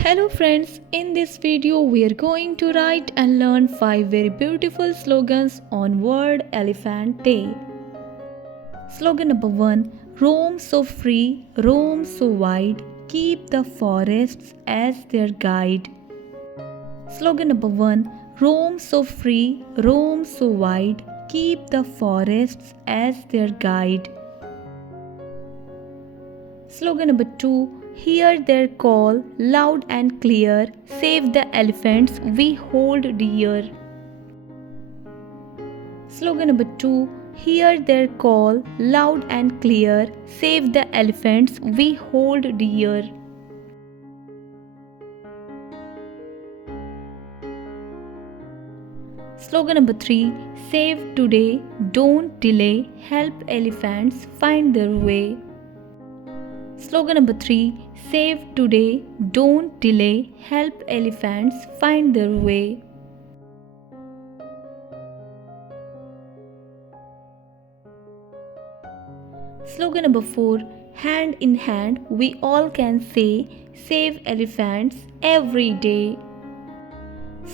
Hello friends, in this video we are going to write and learn 5 very beautiful slogans on World Elephant Day. Slogan number 1: Roam so free, roam so wide, keep the forests as their guide. Slogan number 1: Roam so free, roam so wide, keep the forests as their guide. Slogan number 2: Hear their call loud and clear, save the elephants we hold dear. Slogan number 2: Hear their call loud and clear, save the elephants we hold dear. Slogan number 3: Save today, don't delay, help elephants find their way. Slogan number 3: Save today, don't delay, help elephants find their way. Slogan number 4: Hand in hand we all can say, save elephants every day.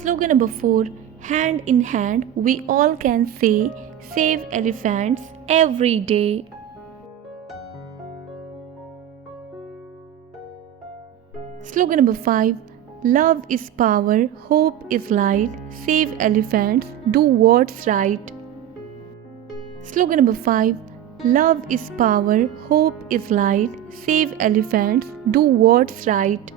Slogan number 4: Hand in hand we all can say, save elephants every day. Slogan number 5: Love is power, hope is light, save elephants, do what's right. Slogan number 5: Love is power, hope is light, save elephants, do what's right.